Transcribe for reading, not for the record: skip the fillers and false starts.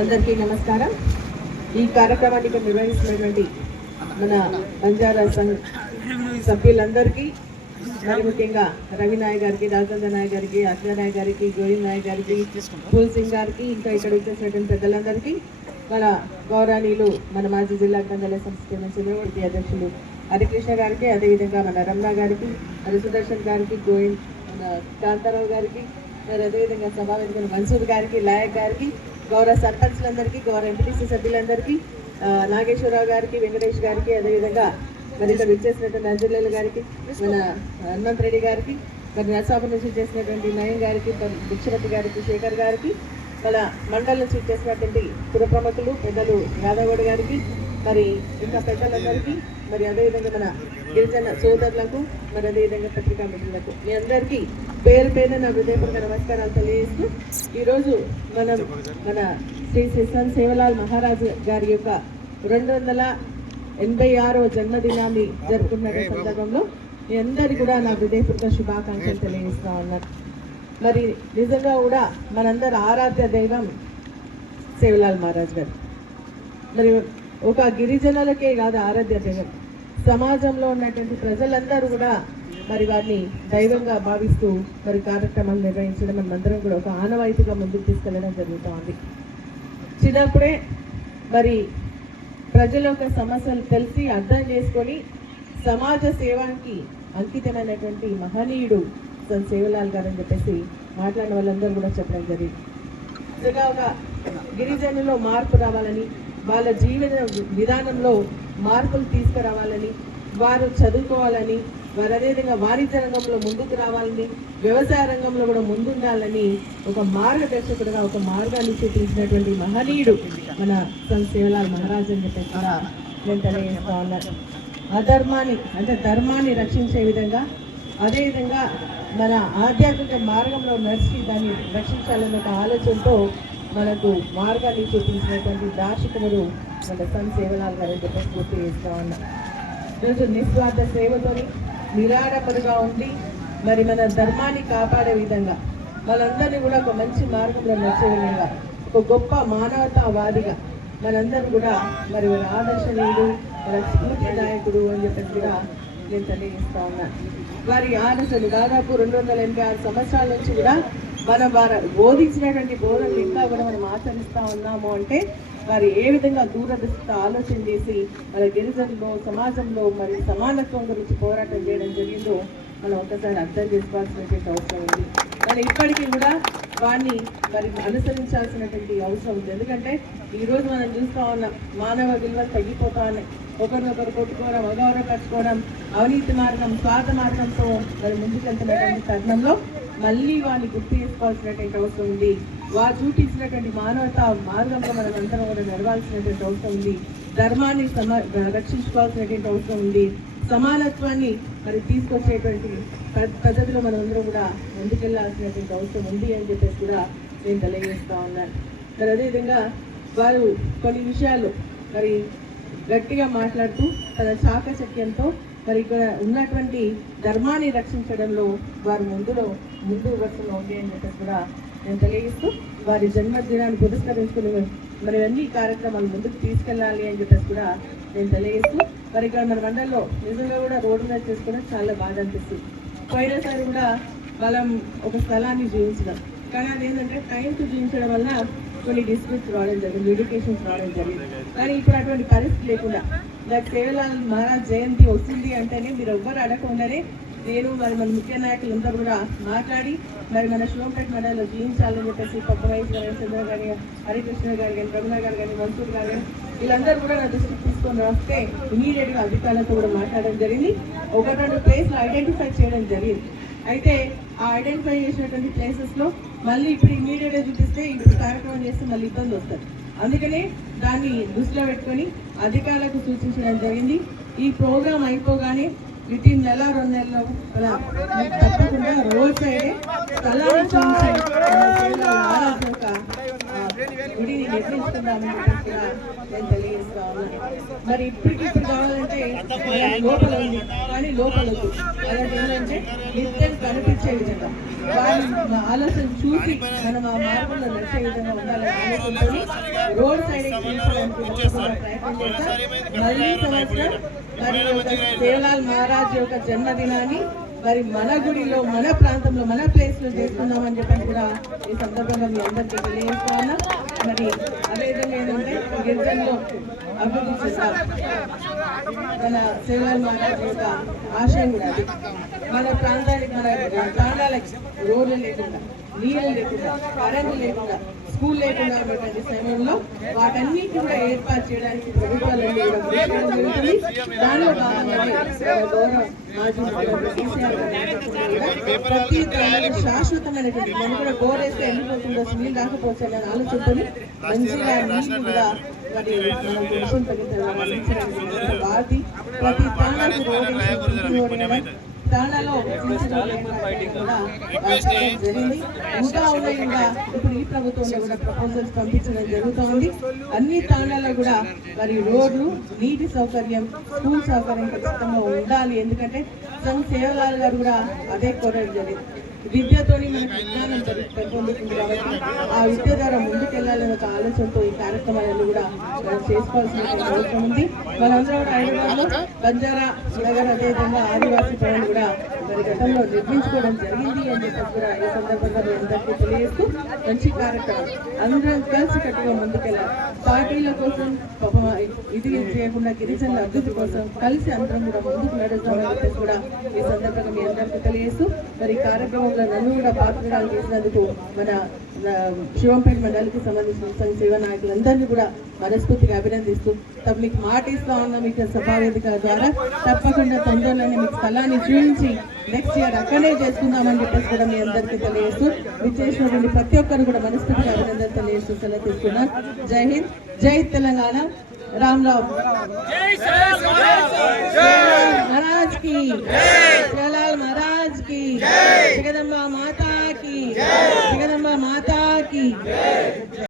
అందరికీ నమస్కారం. ఈ కార్యక్రమానికి నిర్వహిస్తున్నటువంటి మన బంజారా సంఘ్ సభ్యులందరికీ, మరి ముఖ్యంగా రవి నాయక్ గారికి, రాజేంద్ర నాయక్ గారికి, అక్షయ నాయక్ గారికి, గోవింద్ నాయక్ గారికి, ఫూల్ సింగ్ గారికి, ఇంకా ఇక్కడ వచ్చేసినటువంటి పెద్దలందరికీ, మన గౌరవనీయులు మన మాజీ జిల్లా గ్రంథాలయ సంస్థ అధ్యక్షులు హరికృష్ణ గారికి, అదేవిధంగా మన రమణ గారికి, మరి సుదర్శన్ గారికి, గోవింద్ మన కాంతారావు గారికి, మరి అదేవిధంగా సభావేదిక మన్సూర్ గారికి, లాయక్ గారికి, గౌరవ సర్పంచ్లందరికీ, గౌరవ ఎంపీటీసీ సభ్యులందరికీ, నాగేశ్వరరావు గారికి, వెంకటేష్ గారికి, అదేవిధంగా మరి ఇక్కడ విచ్చేసినటువంటి అంజలి గారికి, మన హనుమంత్ రెడ్డి గారికి, మరి నర్సాపూర్ నుంచి చేసినటువంటి నయన్ గారికి, భిక్షపతి గారికి, శేఖర్ గారికి, మన మండలం నుంచి చేసినటువంటి పురప్రముఖులు పెద్దలు యాదవ్ గారికి, మరి ఇంకా పెద్దలందరికీ, మరి అదేవిధంగా మన గిరిజన సోదరులకు, మరి అదేవిధంగా పత్రికా మిత్రులకు, మీ అందరికీ పేరు పేరు నా హృదయపూర్వక నమస్కారాలు తెలియజేస్తూ, ఈరోజు మనం మన శ్రీ సంత్ సేవలాల్ మహారాజ్ గారి యొక్క 286వ జన్మదినాన్ని జరుపుకున్న సందర్భంలో మీ అందరికీ కూడా నా హృదయపూర్వక శుభాకాంక్షలు తెలియజేస్తా ఉన్నారు. మరి నిజంగా కూడా మనందరి ఆరాధ్య దైవం సేవలాల్ మహారాజ్ గారు. మరి ఒక గిరిజనులకే కాదు ఆరాధ్య దైవం, సమాజంలో ఉన్నటువంటి ప్రజలందరూ కూడా మరి వారిని దైవంగా భావిస్తూ మరి కార్యక్రమాలు నిర్వహించడం మనమందరం కూడా ఒక ఆనవాయితీగా ముందుకు తీసుకెళ్ళడం జరుగుతూ ఉంది. చిన్నప్పుడే మరి ప్రజల యొక్క సమస్యలు తెలిసి అర్థం చేసుకొని సమాజ సేవానికి అంకితమైనటువంటి మహనీయుడు సంత్ సేవలాల్ గారు అని చెప్పేసి మాట్లాడిన వాళ్ళందరూ కూడా చెప్పడం జరిగింది. నిజంగా ఒక గిరిజనుల్లో మార్పు రావాలని, వాళ్ళ జీవన విధానంలో మార్పులు తీసుకురావాలని, వారు చదువుకోవాలని, వారు అదేవిధంగా వాణిజ్య రంగంలో ముందుకు రావాలని, వ్యవసాయ రంగంలో కూడా ముందుండాలని ఒక మార్గదర్శకుడుగా ఒక మార్గాన్ని చూపించినటువంటి మహనీయుడు మన సంత్ సేవలాల్ మహారాజ్ అని చెప్పేసి కూడా నేను తెలియజేస్తా ఉన్నాను. అధర్మాన్ని అంటే ధర్మాన్ని రక్షించే విధంగా, అదేవిధంగా మన ఆధ్యాత్మిక మార్గంలో నడిచి దాన్ని రక్షించాలన్న ఒక ఆలోచనతో మనకు మార్గాన్ని చూపించినటువంటి దార్శకుడు మన సంత్ సేవలాల్ గారు అని చెప్పేసి గుర్తు చేస్తూ ఉన్నాం. ఈరోజు నిస్వార్థ సేవతోని నిరాడంబరగా ఉండి మరి మన ధర్మాన్ని కాపాడే విధంగా, వాళ్ళందరినీ కూడా ఒక మంచి మార్గంలో నడిచే విధంగా, ఒక గొప్ప మానవతావాదిగా మనందరూ కూడా మరి వారి ఆదర్శనీయుడు, వారి స్ఫూర్తి నాయకుడు అని చెప్పేసి కూడా నేను తెలియజేస్తా ఉన్నాను. వారి ఆదర్శలు దాదాపు 286 సంవత్సరాల నుంచి కూడా మనం వారు బోధించినటువంటి బోధనలు ఇంకా కూడా మనం ఆచరిస్తూ ఉన్నాము అంటే వారు ఏ విధంగా దూరదృష్టితో ఆలోచన చేసి మన గిరిజనుల్లో సమాజంలో మరి సమానత్వం గురించి పోరాటం చేయడం జరిగిందో మనం ఒక్కసారి అర్థం చేసుకోవాల్సినటువంటి అవసరం ఉంది. కానీ ఇప్పటికీ కూడా వారిని మరి అనుసరించాల్సినటువంటి అవసరం ఉంది. ఎందుకంటే ఈరోజు మనం చూస్తూ ఉన్నాం, మానవ విలువలు తగ్గిపోతా ఉన్నాయి. ఒకరినొకరు కొట్టుకోవడం, అగౌరవపరచుకోవడం, అవినీతి మార్గం, స్వార్థ మార్గంతో మరి ముందుకెళ్తున్నటువంటి తరుణంలో మళ్ళీ వారిని గుర్తు చేసుకోవాల్సినటువంటి అవసరం ఉంది. వారు చూపించినటువంటి మానవతా మార్గంలో మనం అందరం కూడా నడవాల్సినటువంటి అవసరం ఉంది. ధర్మాన్ని రక్షించుకోవాల్సినటువంటి అవసరం ఉంది. సమానత్వాన్ని మరి తీసుకొచ్చేటువంటి పద్ధతిలో మనం అందరం కూడా ముందుకెళ్లాల్సినటువంటి అవసరం ఉంది అని చెప్పేసి కూడా నేను తెలియజేస్తా ఉన్నాను. మరి అదేవిధంగా వారు కొన్ని విషయాలు మరి గట్టిగా మాట్లాడుతూ తన చాకచక్యంతో మరి ఇక్కడ ఉన్నటువంటి ధర్మాన్ని రక్షించడంలో వారు ముందు వరుసలో ఉంది అని చెప్పేసి కూడా నేను తెలియజేస్తూ, వారి జన్మదినాన్ని పురస్కరించుకుని మరి అన్ని కార్యక్రమాలు ముందుకు తీసుకెళ్ళాలి అని చెప్పేసి కూడా నేను తెలియజేస్తూ, మరి ఇక్కడ మన మండలంలో నిజంగా కూడా రోడ్డు మీద చేసుకోవడం చాలా బాధ అనిపిస్తుంది. పోయినసారి కూడా మనం ఒక స్థలాన్ని జీవించడం, కానీ అది ఏంటంటే టైంకి జీవించడం వల్ల కొన్ని డిస్ప్యూట్స్ రావడం జరిగింది, లిటిగేషన్స్ రావడం జరిగింది. కానీ ఇప్పుడు అటువంటి పరిస్థితి లేకుండా నాకు సేవలాల్ మహారాజ్ జయంతి వస్తుంది అంటేనే మీరు ఎవ్వరు అడగకుండానే నేను మరి మన ముఖ్య నాయకులందరూ కూడా మాట్లాడి మరి మన శివంపేట మండలంలో జీవించాలని చెప్పేసి పప్పవైస్ గారు, చంద్ర గారి, హరికృష్ణ గారు కానీ, రమణ గారు కానీ, మన్సూర్ గారు కానీ వీళ్ళందరూ కూడా నా దృష్టికి తీసుకొని వస్తే ఇమీడియట్గా అధికారులతో కూడా మాట్లాడడం జరిగింది. 1-2 ప్లేస్లు ఐడెంటిఫై చేయడం జరిగింది. అయితే ఆ ఐడెంటిఫై చేసినటువంటి ప్లేసెస్లో మళ్ళీ ఇప్పుడు ఇమీడియట్గా చూపిస్తే ఇప్పుడు కార్యక్రమం చేస్తే మళ్ళీ ఇబ్బంది వస్తుంది. అందుకనే దాన్ని దృష్టిలో పెట్టుకొని అధికారులకు సూచించడం జరిగింది. ఈ ప్రోగ్రాం అయిపోగానే వితిన్ 1-2 నెలల్లో తప్పకుండా రోడ్ సైడే స్థలాన్ని చూపించి గుడిని నిర్మించుకుందామని చెప్పేసి కూడా నేను తెలియజేస్తా ఉన్నాను. మరి ఇప్పుడు కావాలంటే లోపల ఉంది కానీ లోపల వద్దు. అలాంటి ఏంటంటే నిత్యం కనిపించే విధంగా వారి ఆలోచన చూసి మనం ఆ మార్గంలో నడిచే విధంగా ఉండాలని ఆలోచించుకొని రోడ్ సైడ్ ప్రయత్నం చేస్తాం. మళ్ళీ సంవత్సరం మరి సేవలాల్ మహారాజ్ యొక్క జన్మదినాన్ని మరి మన గుడిలో మన ప్రాంతంలో మన ప్లేస్ లో చేసుకుందామని చెప్పని కూడా ఈ సందర్భంగా మీ అందరికీ తెలియజేస్తా ఉన్నా. మరి అదేవిధంగా ఏంటంటే గిరిజనలో అభివృద్ధి చేస్తాం. మన సేవలాల్ మహారాజ్ యొక్క ఆశయం కూడా అది. మన ప్రాంతానికి మన ప్రాంతాలకి రోడ్లు లేకుండా, నీళ్ళు లేకుండా, కరెంటు లేకుండా, స్కూల్ లేకుండా ఉన్నటువంటి సమయంలో వాటన్నిటి కూడా ఏర్పాటు చేయడానికి ప్రభుత్వాలన్నీ కూడా కృషి చేయడం జరుగుతుంది. దానిలో భాగంగానే గౌరవ మాజీ ముఖ్యమంత్రి కేసీఆర్ గారు ప్రతి గ్రామానికి శాశ్వతమైనటువంటి మనం కూడా గోరేస్తే వెళ్ళిపోతుందో నీళ్ళు రాకపోవచ్చు అనే ఆలోచనతో మంచిగా నీళ్ళు కూడా మరి మనం కొనుక్కొని వాటి ప్రతి తాండాకు రోడ్డు తాండాలో జరిగింది. ఇంకా ఉన్నాయి కూడా ఇప్పుడు ఈ ప్రభుత్వంలో కూడా ప్రపోజల్స్ పంపించడం జరుగుతోంది. అన్ని తాండాల్లో కూడా మరి రోడ్లు, నీటి సౌకర్యం, స్కూల్ సౌకర్యం ఖచ్చితంగా ఉండాలి. ఎందుకంటే సేవలాల్ గారు కూడా అదే కోరడం జరిగింది. విద్యతోని మనకు విజ్ఞానం పెంపొందుతుంది కాబట్టి ఆ విద్య ద్వారా ముందుకెళ్లాలనే ఒక ఆలోచనతో ఈ కార్యక్రమాలను కూడా మనం చేసుకోవాల్సిన అవసరం ఉంది. మనందరం కూడా హైదరాబాద్ లో బంజారా నగర్ అదేవిధంగా ఆదివాసీ భవన్ కూడా మరి గతంలో నిర్మించుకోవడం జరిగింది అని చెప్పి కూడా ఈ సందర్భంగా మీ అందరికీ తెలియజేస్తూ మంచి కార్యక్రమం అందరం కలిసి కట్టుగా ముందుకెళ్ళాలి. పార్టీల కోసం ఇది చేయకుండా గిరిజనుల అభివృద్ధి కోసం కలిసి అందరం కూడా ముందుకు నడుస్తామని చెప్పేసి కూడా ఈ సందర్భంగా మీ అందరికీ తెలియజేస్తూ మరి కార్యక్రమంలో నన్ను కూడా పాత్రలు చేసినందుకు మన శివంపేట మండలికి సంబంధించిన సేవా నాయకులందరినీ కూడా మనస్ఫూర్తిగా అభినందిస్తూ మీకు మాట ఇస్తా ఉన్నా మీకు సభావేదిక ద్వారా తప్పకుండా తొందరలోనే మీకు స్థలాన్ని చూపించి నెక్స్ట్ ఇయర్ అక్కడే చేసుకుందామని చెప్పేసి కూడా మీ అందరికీ తెలియజేస్తూ విచ్చేసినటువంటి ప్రతి ఒక్కరు కూడా మనస్ఫూర్తిగా అభినందన తెలియజేస్తూ సెలవు తీసుకున్నాను. జై హింద్, జై తెలంగాణ, రామ్రావ్ महाराज की, सेवलाल महाराज की, जगदम्बा माता की, जगदम्बा माता की।